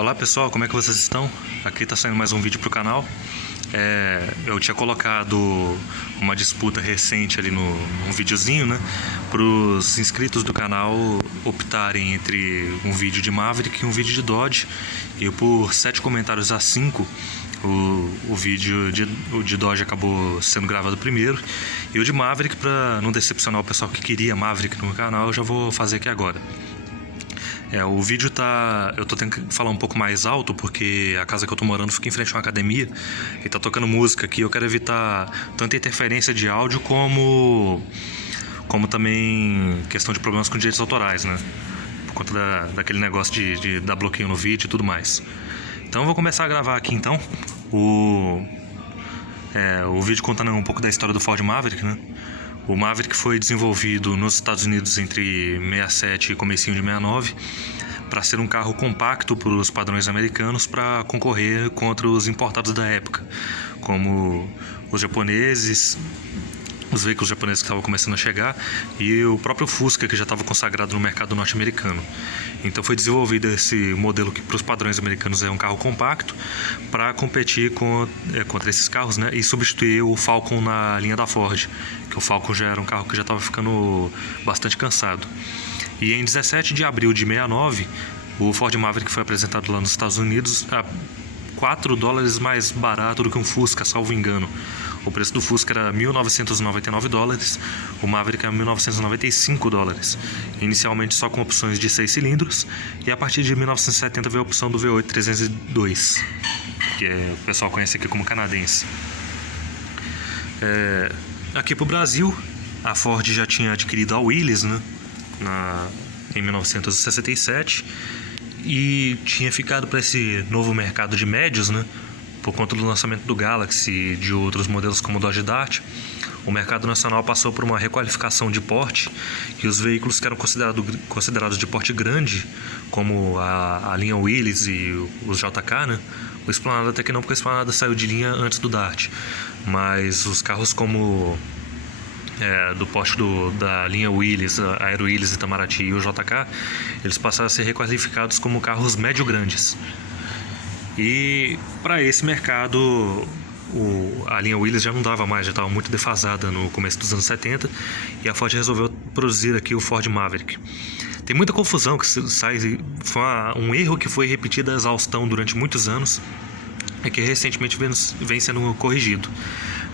Olá pessoal, como é que vocês estão? Aqui está saindo mais um vídeo pro canal. Eu tinha colocado uma disputa recente ali num videozinho, né? Para os inscritos do canal optarem entre um vídeo de Maverick e um vídeo de Dodge. E por 7 comentários a 5, o vídeo de Dodge acabou sendo gravado primeiro. E o de Maverick, para não decepcionar o pessoal que queria Maverick no canal, eu já vou fazer aqui agora. O vídeo tá... Eu tô tendo que falar um pouco mais alto porque a casa que eu tô morando fica em frente a uma academia e tá tocando música aqui. Eu quero evitar tanta interferência de áudio como também questão de problemas com direitos autorais, né? Por conta daquele negócio de dar bloqueio no vídeo e tudo mais. Então eu vou começar a gravar aqui então o vídeo contando um pouco da história do Ford Maverick, né? O Maverick foi desenvolvido nos Estados Unidos entre 67 e comecinho de 69 para ser um carro compacto para os padrões americanos para concorrer contra os importados da época, como os japoneses, os veículos japoneses que estavam começando a chegar e o próprio Fusca, que já estava consagrado no mercado norte-americano. Então foi desenvolvido esse modelo que para os padrões americanos é um carro compacto para competir contra esses carros, né, e substituir o Falcon na linha da Ford, que o Falcon já era um carro que já estava ficando bastante cansado. E em 17 de abril de 69, o Ford Maverick foi apresentado lá nos Estados Unidos a $4 mais barato do que um Fusca, salvo engano. O preço do Fusca era $1.999, o Maverick era $1.995, inicialmente só com opções de 6 cilindros, e a partir de 1970 veio a opção do V8 302, que o pessoal conhece aqui como canadense. Aqui para o Brasil, a Ford já tinha adquirido a Willys, né, em 1967, e tinha ficado para esse novo mercado de médios, né? Por conta do lançamento do Galaxy e de outros modelos como o Dodge Dart, o mercado nacional passou por uma requalificação de porte e os veículos que eram considerados de porte grande, como a linha Willys e os JK, né? O Esplanada até que não, porque o Esplanada saiu de linha antes do Dart, mas os carros como do porte da linha Willys, a Aero Willys, Itamaraty e o JK, eles passaram a ser requalificados como carros médio-grandes. E para esse mercado, a linha Willys já não dava mais, já estava muito defasada no começo dos anos 70, e a Ford resolveu produzir aqui o Ford Maverick. Tem muita confusão que sai, foi um erro que foi repetido a exaustão durante muitos anos, e que recentemente vem sendo corrigido.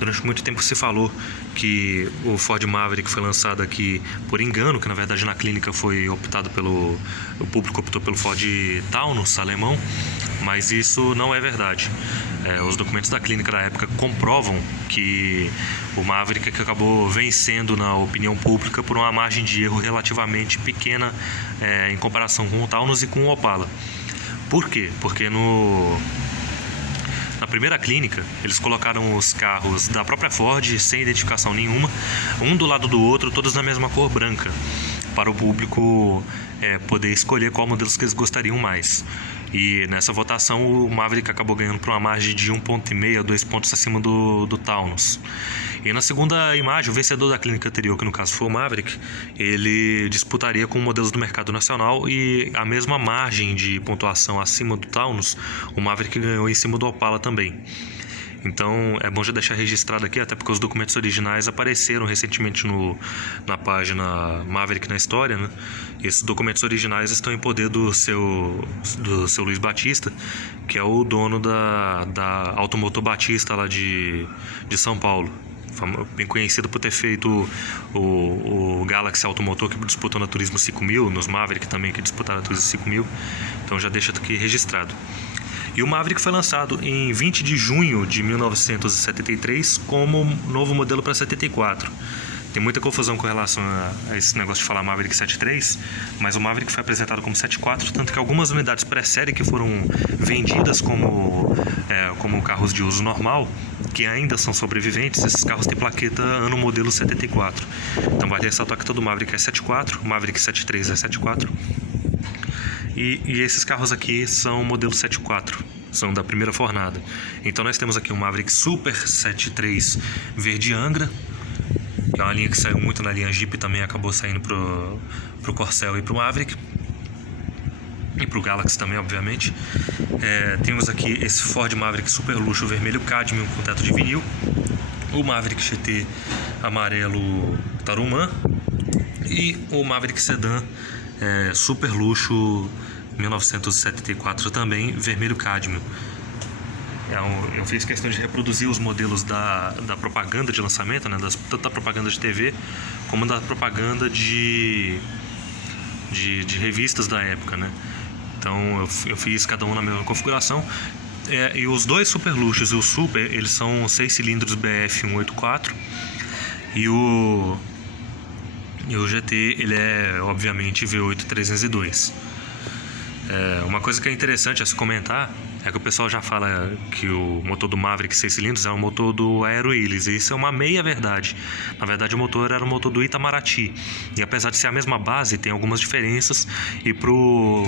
Durante muito tempo se falou que o Ford Maverick foi lançado aqui por engano, que na verdade na clínica foi optado o público optou pelo Ford Taunus alemão, mas isso não é verdade. Os documentos da clínica da época comprovam que o Maverick que acabou vencendo na opinião pública por uma margem de erro relativamente pequena em comparação com o Taunus e com o Opala. Por quê? Porque na primeira clínica, eles colocaram os carros da própria Ford, sem identificação nenhuma, um do lado do outro, todos na mesma cor branca, para o público poder escolher qual modelos que eles gostariam mais. E nessa votação, o Maverick acabou ganhando por uma margem de 1,5 a 2 pontos acima do Taunus. E na segunda imagem, o vencedor da clínica anterior, que no caso foi o Maverick, ele disputaria com modelos do mercado nacional e a mesma margem de pontuação acima do Taunus, o Maverick ganhou em cima do Opala também. Então é bom já deixar registrado aqui, até porque os documentos originais apareceram recentemente na página Maverick na História, né? E esses documentos originais estão em poder do seu Luiz Batista, que é o dono da Automotor Batista lá de São Paulo, bem conhecido por ter feito o Galaxy Automotor, que disputou na Turismo 5000, nos Maverick também, que disputaram a Turismo 5000. Então já deixa aqui registrado. E o Maverick foi lançado em 20 de junho de 1973 como novo modelo para 74. Tem muita confusão com relação a esse negócio de falar Maverick 73, mas o Maverick foi apresentado como 74, tanto que algumas unidades pré-série que foram vendidas como carros de uso normal, que ainda são sobreviventes, esses carros têm plaqueta ano modelo 74. Então vale ressaltar que todo Maverick é 74, o Maverick 73 é 74. E esses carros aqui são modelo 74, são da primeira fornada. Então nós temos aqui um Maverick Super 73 verde Angra, que é uma linha que saiu muito na linha Jeep, também acabou saindo pro Corcel e pro Maverick. e para o Galaxy também, obviamente. Temos aqui esse Ford Maverick Super Luxo vermelho Cadmium com teto de vinil, o Maverick GT amarelo Tarumã e o Maverick Sedan Super Luxo 1974 também vermelho Cadmium. Eu fiz questão de reproduzir os modelos da propaganda de lançamento, né, tanto da propaganda de TV como da propaganda de revistas da época, né? Então eu fiz cada um na mesma configuração. E os dois Super Luxos e o Super, eles são 6 cilindros BF 184 e o GT ele é obviamente V8 302. Uma coisa que é interessante a se comentar é que o pessoal já fala que o motor do Maverick 6 cilindros é o motor do Aero Willys, e isso é uma meia verdade. Na verdade, o motor era o motor do Itamaraty, e apesar de ser a mesma base, tem algumas diferenças, e pro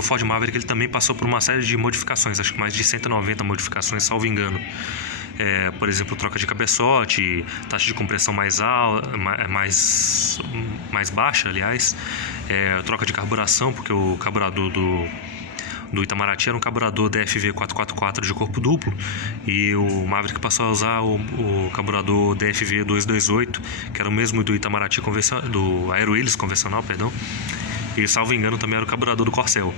Ford Maverick ele também passou por uma série de modificações, acho que mais de 190 modificações, salvo engano. Por exemplo, troca de cabeçote, taxa de compressão mais baixa, aliás, troca de carburação, porque o carburador do Itamaraty era um carburador DFV 444 de corpo duplo, e o Maverick passou a usar o carburador DFV 228, que era o mesmo do Itamaraty do Aero Willys convencional, perdão, e salvo engano também era o carburador do Corcel.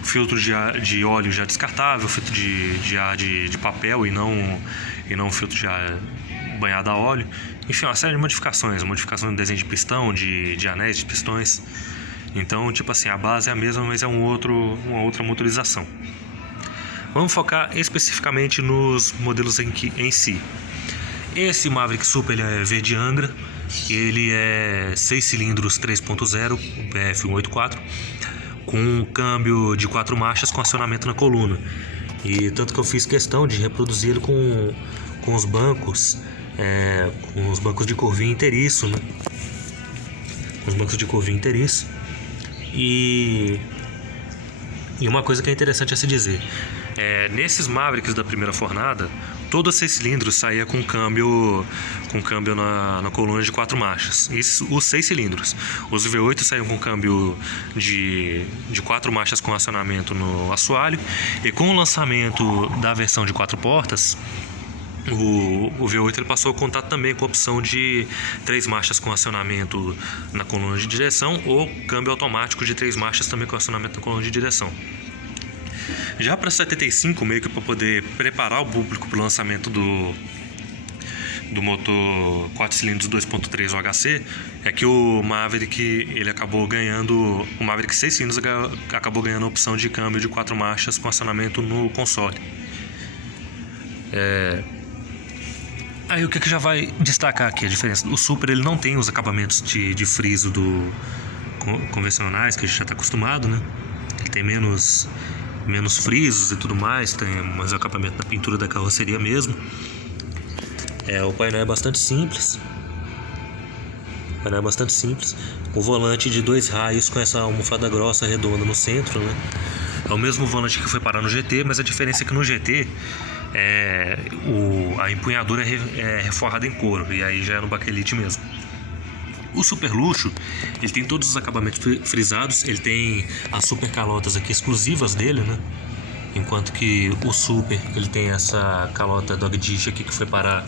O filtro de óleo já descartável, filtro de ar de papel e não filtro de ar banhado a óleo. Enfim, uma série de modificação no desenho de pistão, de anéis de pistões. Então, tipo assim, a base é a mesma, mas é uma outra motorização. Vamos focar especificamente nos modelos em si. Esse Maverick Super ele é verde Angra, ele é 6 cilindros 3.0, BF 184, com um câmbio de 4 marchas com acionamento na coluna. E tanto que eu fiz questão de reproduzir ele com os bancos de corvinha inteiriço, né? Com os bancos de corvinha inteiriço. E uma coisa que é interessante a se dizer, nesses Mavericks da primeira fornada, todos os 6 cilindros saía com câmbio na coluna de 4 marchas. Isso, os 6 cilindros. Os V8 saíam com câmbio de 4 marchas com acionamento no assoalho. E com o lançamento da versão de 4 portas, o V8 ele passou a contar também com a opção de 3 marchas com acionamento na coluna de direção, ou câmbio automático de 3 marchas também com acionamento na coluna de direção. Já para 75, meio que para poder preparar o público para o lançamento do motor 4 cilindros 2.3 OHC, é que o Maverick ele acabou ganhando, o Maverick 6 cilindros acabou ganhando a opção de câmbio de 4 marchas com acionamento no console. Aí o que já vai destacar aqui a diferença? O Super ele não tem os acabamentos de friso convencionais que a gente já está acostumado, né? Ele tem menos frisos e tudo mais, tem mais acabamento na pintura da carroceria mesmo. O painel é bastante simples. O volante de 2 raios com essa almofada grossa redonda no centro, né? É o mesmo volante que foi parar no GT, mas a diferença é que no GT a empunhadura é reforrada em couro, e aí já é no baquelite mesmo. O Super Luxo, ele tem todos os acabamentos frisados, ele tem as super calotas aqui exclusivas dele, né? Enquanto que o Super, ele tem essa calota Dog Dish aqui que foi parar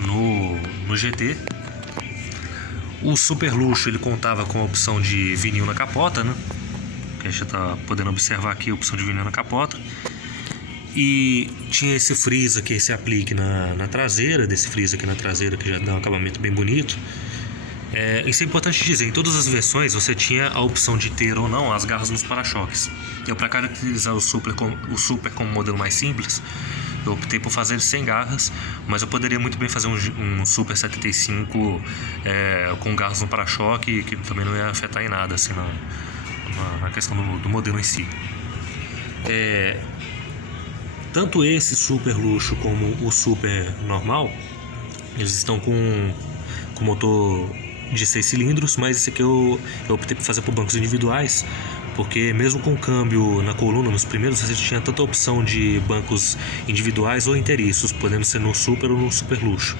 no GT. O Super Luxo, ele contava com a opção de vinil na capota, né? Que a gente já tá podendo observar aqui a opção de vinil na capota. E tinha esse freeza aqui, esse aplique na traseira, desse freeza aqui na traseira que já dá um acabamento bem bonito. Isso é importante dizer, em todas as versões você tinha a opção de ter ou não as garras nos para-choques. Para caracterizar o Super como modelo mais simples, eu optei por fazer sem garras, mas eu poderia muito bem fazer um Super 75 com garras no para-choque, que também não ia afetar em nada assim, na questão do modelo em si. Tanto esse Super Luxo como o Super normal, eles estão com motor de 6 cilindros, mas esse aqui eu optei por fazer por bancos individuais, porque mesmo com câmbio na coluna nos primeiros, você tinha tanta opção de bancos individuais ou inteiriços, podendo ser no Super ou no Super Luxo.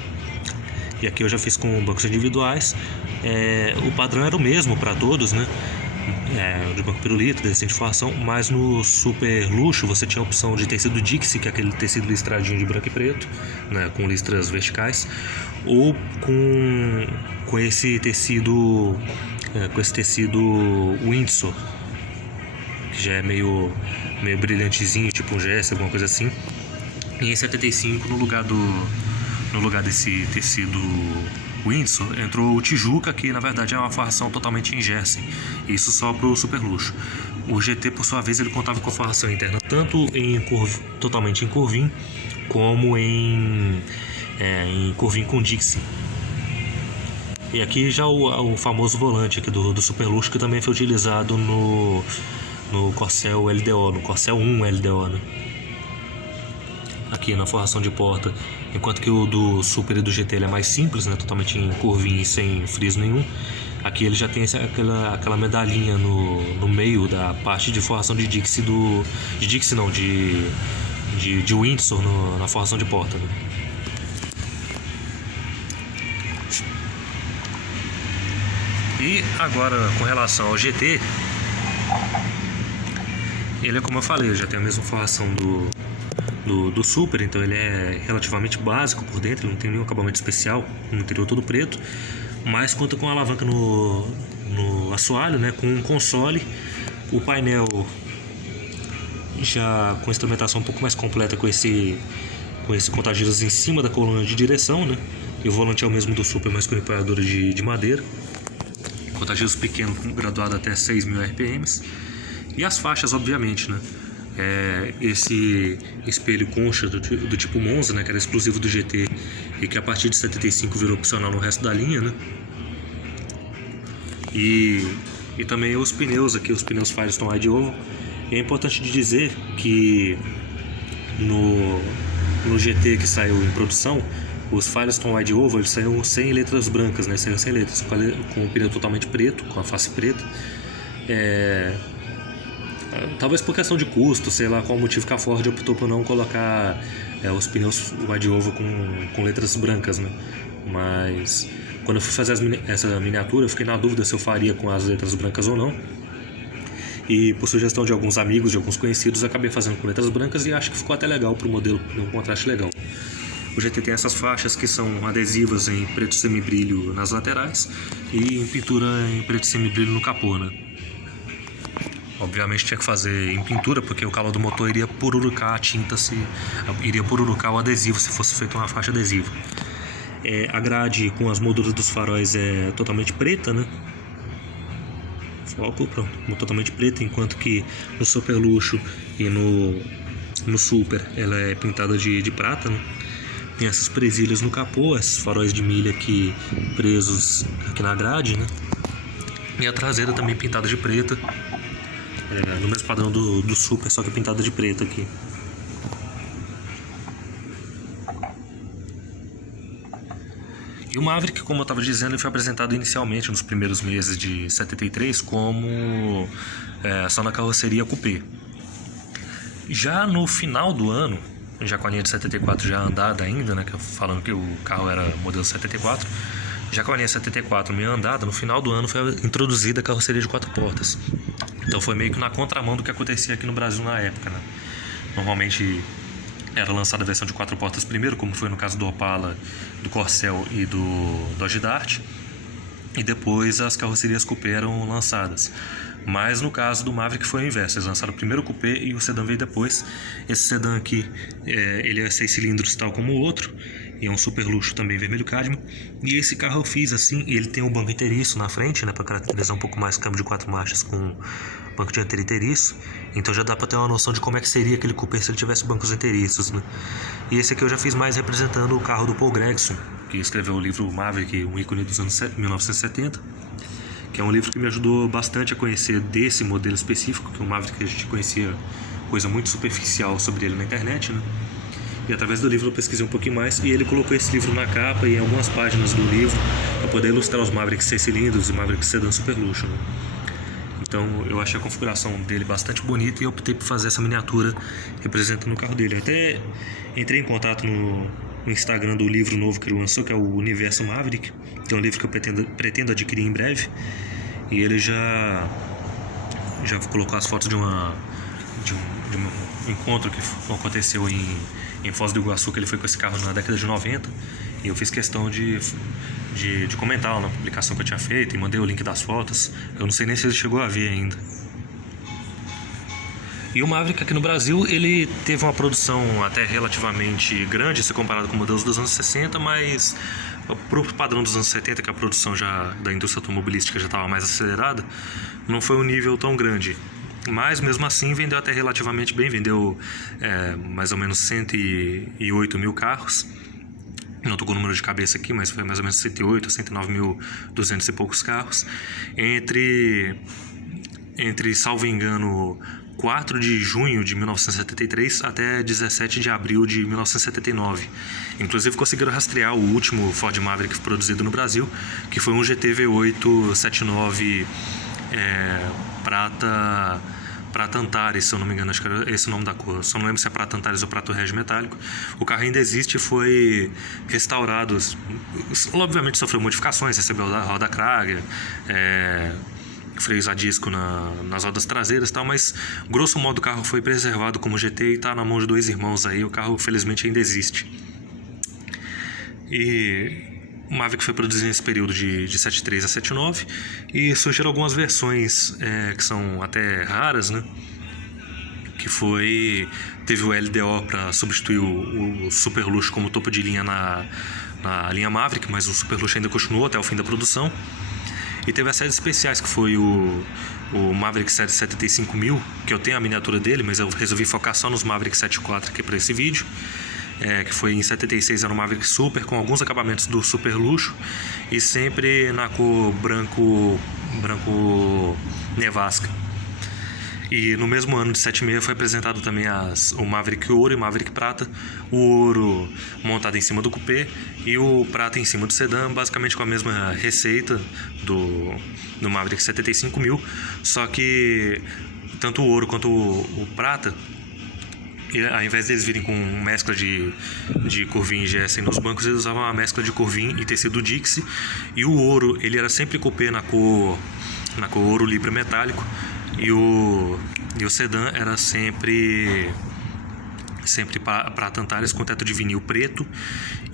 E aqui eu já fiz com bancos individuais. O padrão era o mesmo para todos, né? de banco pirulito, desenho de forração, mas no super luxo você tinha a opção de tecido Dixie, que é aquele tecido listradinho de branco e preto, né, com listras verticais, ou com esse tecido Windsor, que já é meio brilhantezinho, tipo um gesso, alguma coisa assim. E em 75, no lugar desse tecido Windsor, entrou o Tijuca, que na verdade é uma forração totalmente em gesso. Isso só para o super luxo. O GT, por sua vez, ele contava com a forração interna tanto totalmente em corvim, como em corvim com Dixie. E aqui já o famoso volante aqui do super luxo, que também foi utilizado no Corcel LDO, no Corcel 1 LDO, né? Aqui na forração de porta, enquanto que o do Super e do GT ele é mais simples, né, totalmente em curvinho e sem friso nenhum. Aqui ele já tem aquela medalhinha no meio da parte de forração de Dixie de Windsor na forração de porta, né? E agora, com relação ao GT, ele é como eu falei, já tem a mesma forração do Super, então ele é relativamente básico por dentro, ele não tem nenhum acabamento especial, no interior todo preto, mas conta com a alavanca no assoalho, né, com um console, o painel já com instrumentação um pouco mais completa, com esse contagiros em cima da coluna de direção, né, e o volante é o mesmo do Super, mas com empunhadura de madeira, contagiros pequeno, graduado até 6.000 RPMs, e as faixas, obviamente, né, esse espelho concha do tipo Monza, né, que era exclusivo do GT e que a partir de 75 virou opcional no resto da linha, né? E também os pneus aqui, os pneus Firestone Wide Oval. E é importante de dizer que no GT que saiu em produção, os Firestone Wide Oval eles saíram sem letras brancas, né? Saíram sem letras, com o pneu totalmente preto, com a face preta. Talvez por questão de custo, sei lá qual motivo que a Ford optou por não colocar os pneus Wide Oval com letras brancas, né? Mas quando eu fui fazer essa miniatura, eu fiquei na dúvida se eu faria com as letras brancas ou não. E por sugestão de alguns amigos, de alguns conhecidos, eu acabei fazendo com letras brancas e acho que ficou até legal para o modelo, um contraste legal. O GT tem essas faixas que são adesivas em preto semibrilho nas laterais e em pintura em preto semibrilho no capô, né? Obviamente tinha que fazer em pintura, porque o calor do motor iria pururucar a tinta, iria pururucar o adesivo se fosse feita uma faixa adesiva. A grade com as molduras dos faróis é totalmente preta, né? Foco, pronto, totalmente preta, enquanto que no Super Luxo e no Super ela é pintada de prata, né? Tem essas presilhas no capô, esses faróis de milha aqui presos aqui na grade, né? E a traseira também pintada de preta. No mesmo padrão do Super, só que pintada de preto aqui. E o Maverick, como eu estava dizendo, ele foi apresentado inicialmente nos primeiros meses de 73 como só na carroceria coupé. Já no final do ano, já com a linha de 74 já andada ainda, né, falando que o carro era modelo 74, já com a linha 74 meio andada, no final do ano foi introduzida a carroceria de 4 portas. Então foi meio que na contramão do que acontecia aqui no Brasil na época, né? Normalmente era lançada a versão de 4 portas primeiro, como foi no caso do Opala, do Corcel e do Dodge Dart, e depois as carrocerias coupé eram lançadas. Mas no caso do Maverick foi o inverso, eles lançaram primeiro o coupé e o sedã veio depois. Esse sedã aqui, ele é 6 cilindros tal como o outro, e é um super luxo também vermelho cadmio. E esse carro eu fiz assim, e ele tem um banco inteiriço na frente, né, para caracterizar um pouco mais câmbio de 4 marchas com banco dianteiro inteiriço. Então já dá para ter uma noção de como é que seria aquele coupé se ele tivesse bancos inteiriços, né? E esse aqui eu já fiz mais representando o carro do Paul Gregson, que escreveu o livro Maverick, um ícone dos anos 1970, que é um livro que me ajudou bastante a conhecer desse modelo específico, que o Maverick a gente conhecia coisa muito superficial sobre ele na internet, né? E através do livro eu pesquisei um pouquinho mais e ele colocou esse livro na capa e em algumas páginas do livro para poder ilustrar os Maverick 6 cilindros e Maverick Sedan Super Luxo, né? Então eu achei a configuração dele bastante bonita e optei por fazer essa miniatura representando o carro dele. Eu até entrei em contato no Instagram do livro novo que ele lançou, que é o Universo Maverick, que é um livro que eu pretendo adquirir em breve. E ele já já colocou as fotos de um encontro que aconteceu em Foz do Iguaçu, que ele foi com esse carro na década de 90. E eu fiz questão de comentar na publicação que eu tinha feito e mandei o link das fotos. Eu não sei nem se ele chegou a ver ainda. E o Maverick aqui no Brasil, ele teve uma produção até relativamente grande se comparado com modelos dos anos 60, mas pro padrão dos anos 70, que a produção da indústria automobilística já estava mais acelerada, não foi um nível tão grande. Mas mesmo assim vendeu até relativamente bem, vendeu mais ou menos 108 mil carros. Não estou com o número de cabeça aqui, mas foi mais ou menos 108 a 109.200 e poucos carros. Entre, salvo engano, 4 de junho de 1973 até 17 de abril de 1979. Inclusive conseguiram rastrear o último Ford Maverick produzido no Brasil, que foi um GT V8 79 prata Antares, se eu não me engano, acho que era esse o nome da cor. Só não lembro se é prata Antares ou prata Régio metálico. O carro ainda existe e foi restaurado. Obviamente sofreu modificações, recebeu a roda Krager, freios a disco nas rodas traseiras e tal, mas grosso modo o carro foi preservado como GT e está na mão de 2 irmãos aí. O carro felizmente ainda existe. E o Maverick foi produzido nesse período de 73 a 79 e surgiram algumas versões que são até raras, né? Que teve o LDO para substituir o Super Luxo como topo de linha na linha Maverick, mas o Super Luxo ainda continuou até o fim da produção. E teve as séries especiais, que foi o Maverick 75.000, que eu tenho a miniatura dele, mas eu resolvi focar só nos Maverick 74 aqui para esse vídeo. Que foi em 76, era um Maverick Super, com alguns acabamentos do Super Luxo e sempre na cor branco nevasca. E no mesmo ano de 76 foi apresentado também o Maverick Ouro e o Maverick Prata. O Ouro montado em cima do Coupé e o Prata em cima do sedã, basicamente com a mesma receita do Maverick 75.000, só que tanto o Ouro quanto o Prata, ao invés deles virem com mescla de Corvin e GS nos bancos, eles usavam uma mescla de Corvin e tecido Dixie. E o Ouro, ele era sempre Coupé na cor Ouro Libra metálico. E o sedã era sempre prata Antares com teto de vinil preto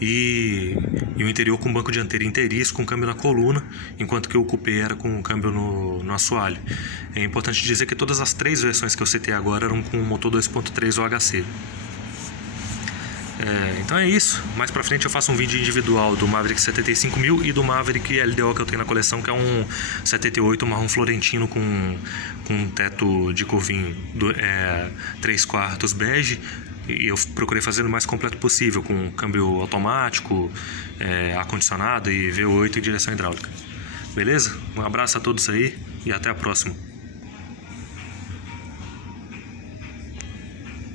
e o interior com banco dianteiro inteiriço com câmbio na coluna, enquanto que o Coupé era com câmbio no assoalho. É importante dizer que todas as 3 versões que eu citei agora eram com motor 2.3 OHC. Então é isso. Mais pra frente eu faço um vídeo individual do Maverick 75.000 e do Maverick LDO que eu tenho na coleção, que é um 78 marrom florentino com teto de Corvin 3/4 bege. E eu procurei fazer o mais completo possível, com câmbio automático, ar-condicionado e V8 e direção hidráulica. Beleza? Um abraço a todos aí e até a próxima.